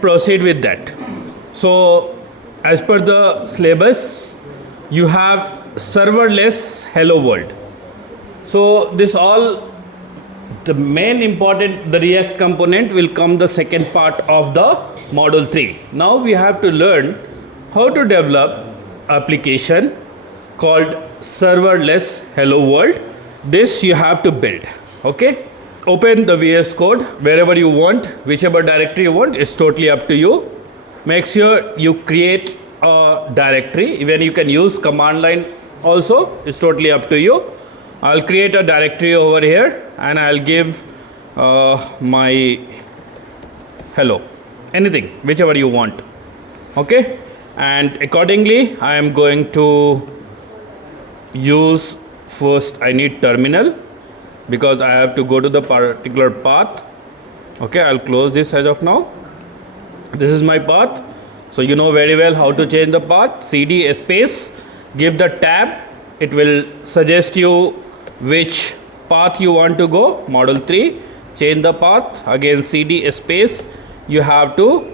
proceed with that. So as per the syllabus, you have serverless hello world. So this all, the main important, the React component will come the second part of the module 3. Now we have to learn how to develop application called serverless hello world. This you have to build. Okay, open the VS code wherever you want, whichever directory you want, it's totally up to you. Make sure you create a directory. Even you can use command line also, it's totally up to you. I'll create a directory over here and I'll give my hello, anything, whichever you want. Okay, and accordingly I am going to use, first I need terminal because I have to go to the particular path. Okay, I'll close this as of now. This is my path, so you know very well how to change the path. CD space, give the tab, it will suggest you which path you want to go. Model 3, change the path, again CD space, you have to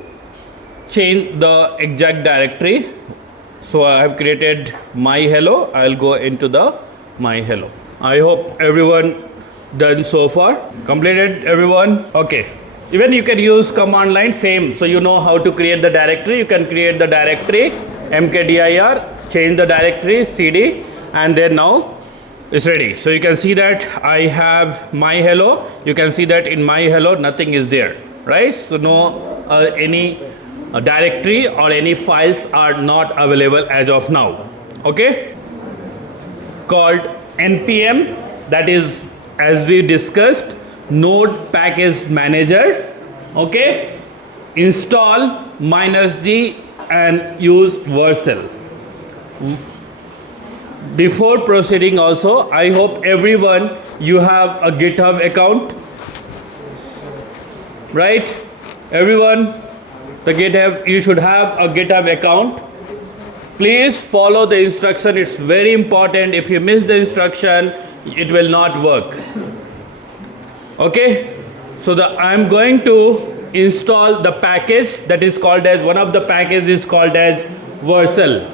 change the exact directory. So I have created my hello, I'll go into the my hello. I hope everyone done so far. Completed everyone? Okay. Even you can use command line, same. So you know how to create the directory. You can create the directory, mkdir, change the directory, cd, and then now it's ready. So you can see that I have my hello. You can see that in my hello nothing is there, right? So no any directory or any files are not available as of now. Okay, called npm, that is, as we discussed, node package manager. Okay, install -g and use Vercel. Before proceeding also, I hope everyone you have a GitHub account, right? Everyone, the GitHub, you should have a GitHub account. Please follow the instruction, it's very important. If you miss the instruction, it will not work. Okay, so I'm going to install the package that is called as, one of the packages is called as Vercel.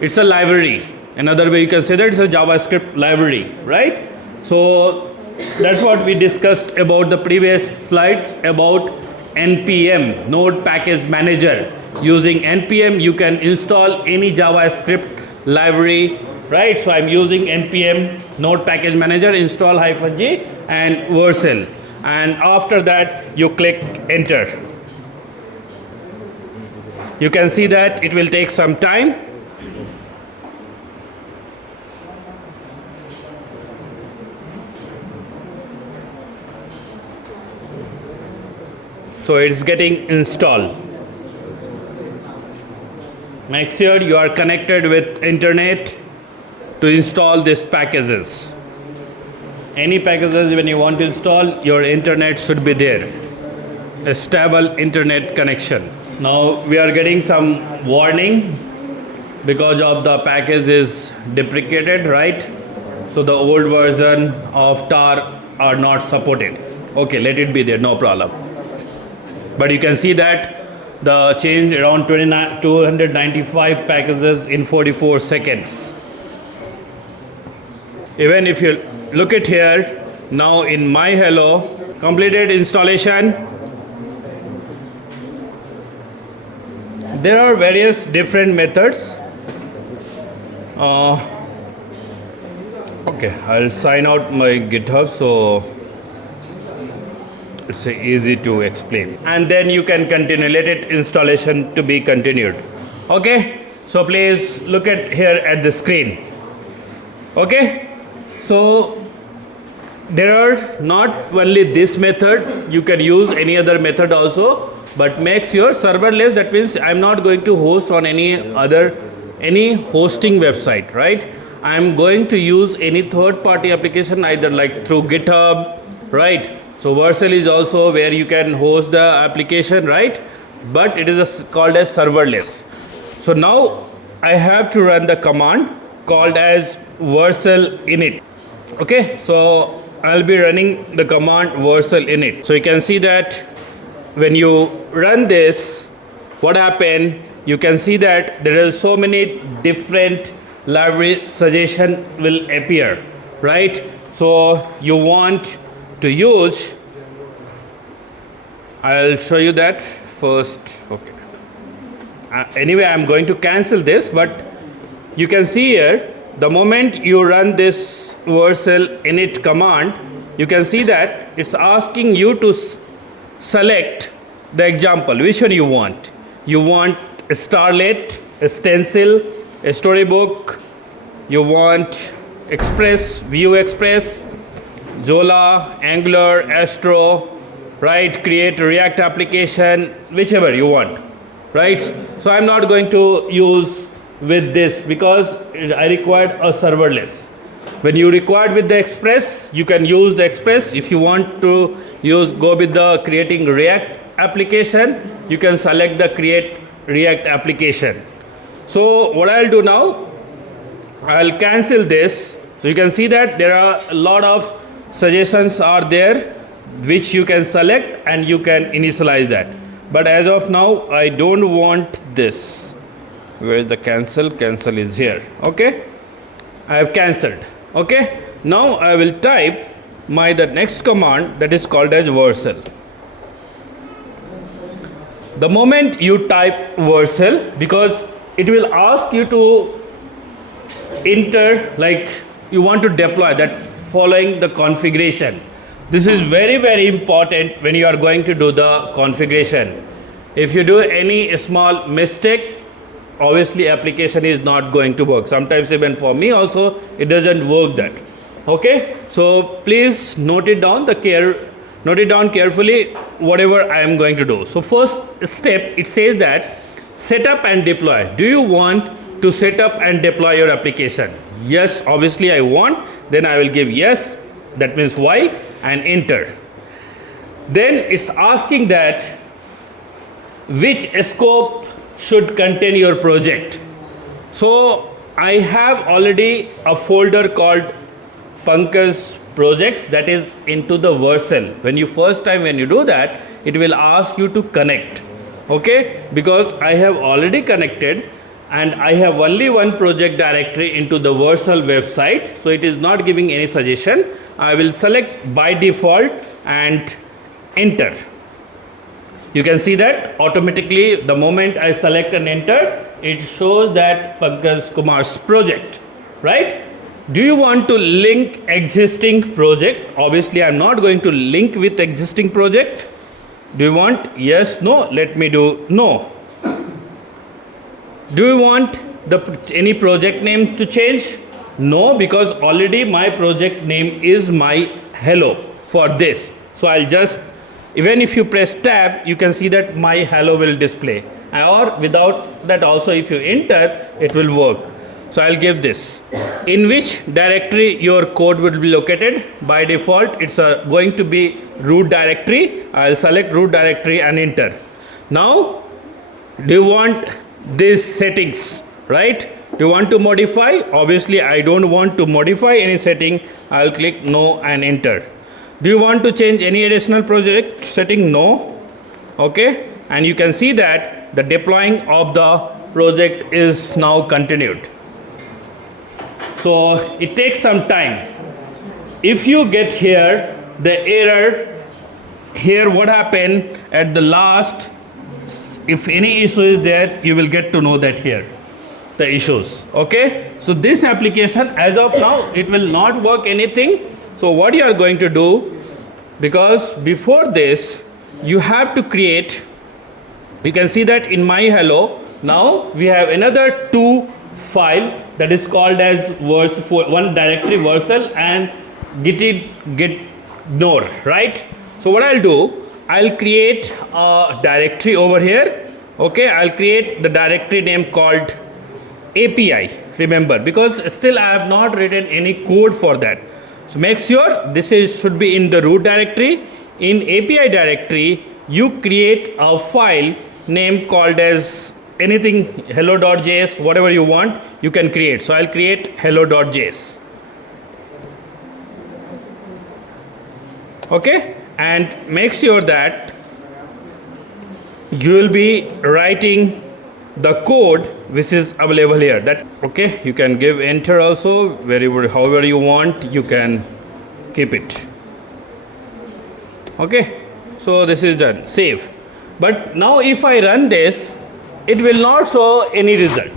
It's a library. Another way you can say that it's a JavaScript library, right? So that's what we discussed about the previous slides about npm, node package manager. Using npm you can install any JavaScript library, right? So I'm using npm node package manager, install -g and Vercel, and after that you click enter. You can see that it will take some time. So it's getting installed. Make sure you are connected with internet to install these packages. Any packages when you want to install, your internet should be there. A stable internet connection. Now we are getting some warning because of the package is deprecated, right? So the old version of tar are not supported. Okay, let it be there, no problem. But you can see that the change around 295 packages in 44 seconds. Even if you look at here, now in my hello, completed installation. There are various different methods. Okay, I'll sign out my GitHub so it's easy to explain, and then you can continue, let it installation to be continued. Okay, so please look at here at the screen. Okay, so there are not only this method, you can use any other method also, but make sure serverless, that means I'm not going to host on any hosting website, right? I'm going to use any third-party application, either like through GitHub, right? So Vercel is also where you can host the application, right? But it is called as serverless. So now I have to run the command called as Vercel init. Okay, so I'll be running the command Vercel init. So you can see that when you run this, what happened? You can see that there are so many different library suggestion will appear, right? So you want to use, I'll show you that first. Okay. Anyway, I'm going to cancel this, but you can see here, the moment you run this Vercel init command, you can see that it's asking you to select the example, which one you want. You want a Starlet, a Stencil, a Storybook, you want Express, Vue Express, Zola, Angular, Astro, right? Create a React application, whichever you want, right? So I'm not going to use with this because I required a serverless. When you required with the Express, you can use the Express. If you want to go with the creating React application, you can select the create React application. So what I'll do now, I'll cancel this. So you can see that there are a lot of suggestions are there which you can select and you can initialize that. But as of now, I don't want this. Where is the cancel? Cancel is here. Okay, I have cancelled. Okay, now I will type the next command that is called as Vercel. The moment you type Vercel, because it will ask you to enter, like you want to deploy that following the configuration. This is very, very important when you are going to do the configuration. If you do any small mistake, obviously application is not going to work. Sometimes even for me also, it doesn't work that. Okay, so please note it down carefully whatever I am going to do. So first step, it says that set up and deploy. Do you want to set up and deploy your application? Yes, obviously I want. Then I will give yes, that means Y, and enter. Then it's asking that which scope should contain your project. So I have already a folder called Pankaj projects that is into the Vercel. When you do that, it will ask you to connect. Okay, because I have already connected and I have only one project directory into the Vercel website, so it is not giving any suggestion. I will select by default and enter. You can see that automatically the moment I select and enter, it shows that Pankaj Kumar's project, right? Do you want to link existing project? Obviously I'm not going to link with existing project. Do you want yes, no? Let me do no. Do you want any project name to change? No, because already my project name is my hello for this. So I'll just, even if you press tab, you can see that my hello will display, or without that also if you enter, it will work. So I'll give this. In which directory your code will be located? By default, it's going to be root directory. I'll select root directory and enter. Now, do you want these settings, right? Do you want to modify? Obviously, I don't want to modify any setting. I'll click no and enter. Do you want to change any additional project setting? No. Okay. And you can see that the deploying of the project is now continued. So it takes some time. If you get here, the error, here what happened at the last, if any issue is there, you will get to know that here, the issues. Okay. So this application as of now, it will not work anything. So what you are going to do, because before this, you have to create, you can see that in my hello, now we have another two file that is called as one directory Vercel and get node, right? So what I'll do, I'll create a directory over here. Okay, I'll create the directory name called API, remember, because still I have not written any code for that. So make sure this should be in the root directory. In API directory, you create a file name called as anything hello.js, whatever you want, you can create. So I'll create hello.js. Okay, and make sure that you will be writing the code which is available here. That okay, you can give enter also, wherever however you want, you can keep it. Okay, so this is done, save. But now if I run this, it will not show any result.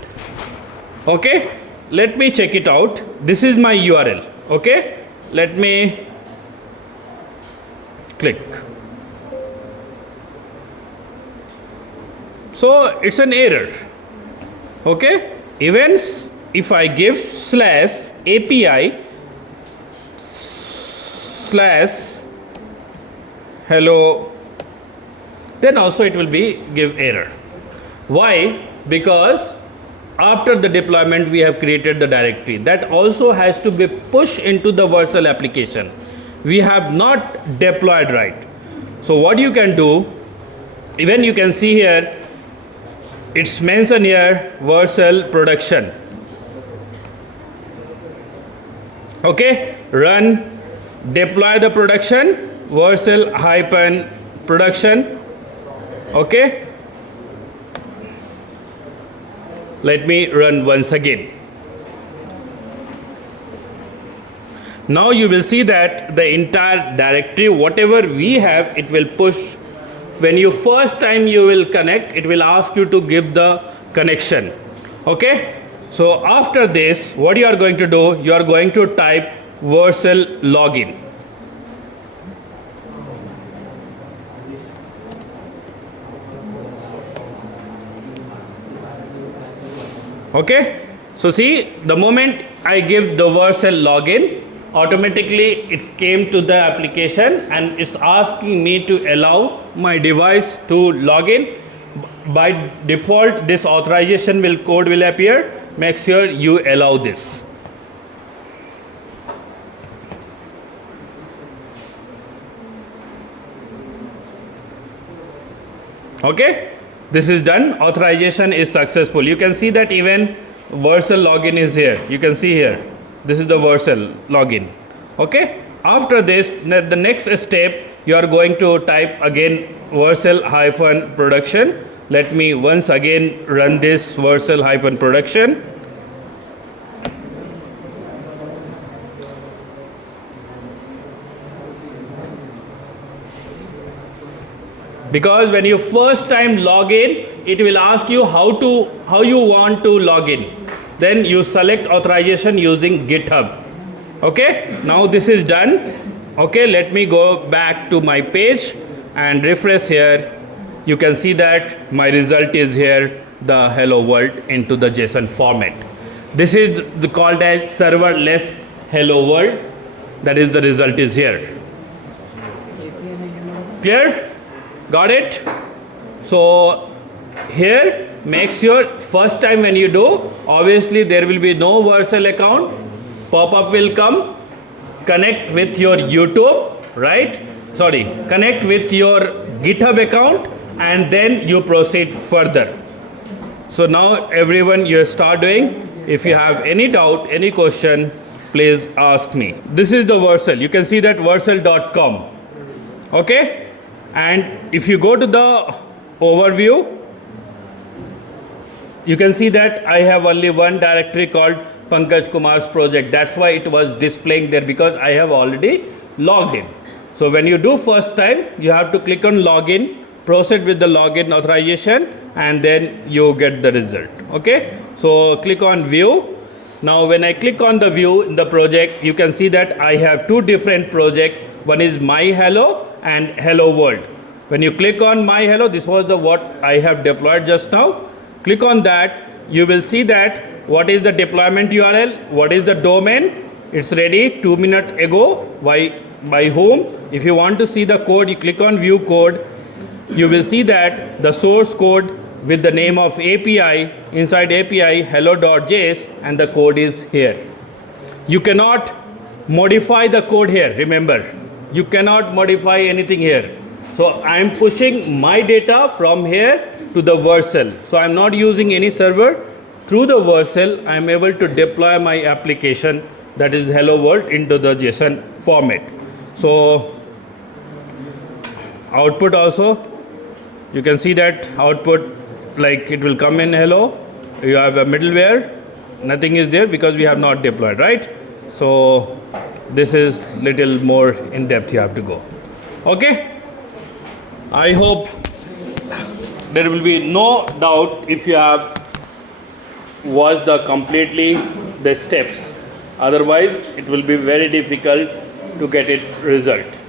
Okay, let me check it out. This is my URL. Okay, let me click. So it's an error. Okay, events, if I give slash API slash hello, then also it will be give error. Why? Because after the deployment we have created the directory that also has to be pushed into the Vercel application. We have not deployed right. So what you can do, even you can see here, it's mentioned here Vercel production. Okay, run, deploy the production, Vercel hyphen production. Okay, let me run once again. Now you will see that the entire directory, whatever we have, it will push. When you first time you will connect, it will ask you to give the connection. Okay, so after this, what you are going to do, you are going to type Vercel login. Okay, so see, the moment I give the Vercel login, automatically it came to the application and it's asking me to allow my device to log in. By default, this authorization code will appear. Make sure you allow this. Okay, this is done. Authorization is successful. You can see that even Vercel login is here. You can see here. This is the Vercel login. Okay, after this, the next step, you are going to type again Vercel hyphen production. Let me once again run this Vercel hyphen production. Because when you first time log in, it will ask you how you want to log in. Then you select authorization using GitHub. Okay, now this is done. Okay, let me go back to my page and refresh here. You can see that my result is here, the hello world into the JSON format. This is called as serverless hello world. That is the result is here. Clear? Got it? So here, make sure first time when you do, obviously there will be no Vercel account. Pop-up will come. Connect with your YouTube, right? Sorry, connect with your GitHub account and then you proceed further. So now everyone, you start doing. If you have any doubt, any question, please ask me. This is the Vercel. You can see that vercel.com. Okay? And if you go to the overview, you can see that I have only one directory called Pankaj Kumar's project. That's why it was displaying there, because I have already logged in. So when you do first time, you have to click on login, proceed with the login authorization, and then you get the result. Okay, so click on view. Now when I click on the view in the project, you can see that I have two different projects. One is my hello and hello world. When you click on my hello, this was the what I have deployed just now. Click on that, you will see that what is the deployment URL, what is the domain. It's ready 2 minutes ago. By whom? If you want to see the code, you click on view code. You will see that the source code with the name of API, inside API hello.js, and the code is here. You cannot modify the code here. Remember, you cannot modify anything here. So I am pushing my data from here to the Vercel. So I am not using any server. Through the Vercel, I am able to deploy my application, that is hello world, into the JSON format. So output also, You can see that output, like it will come in hello. You have a middleware, nothing is there because we have not deployed, right? So this is little more in depth you have to go. Okay, I hope there will be no doubt if you have watched completely the steps. Otherwise it will be very difficult to get it result.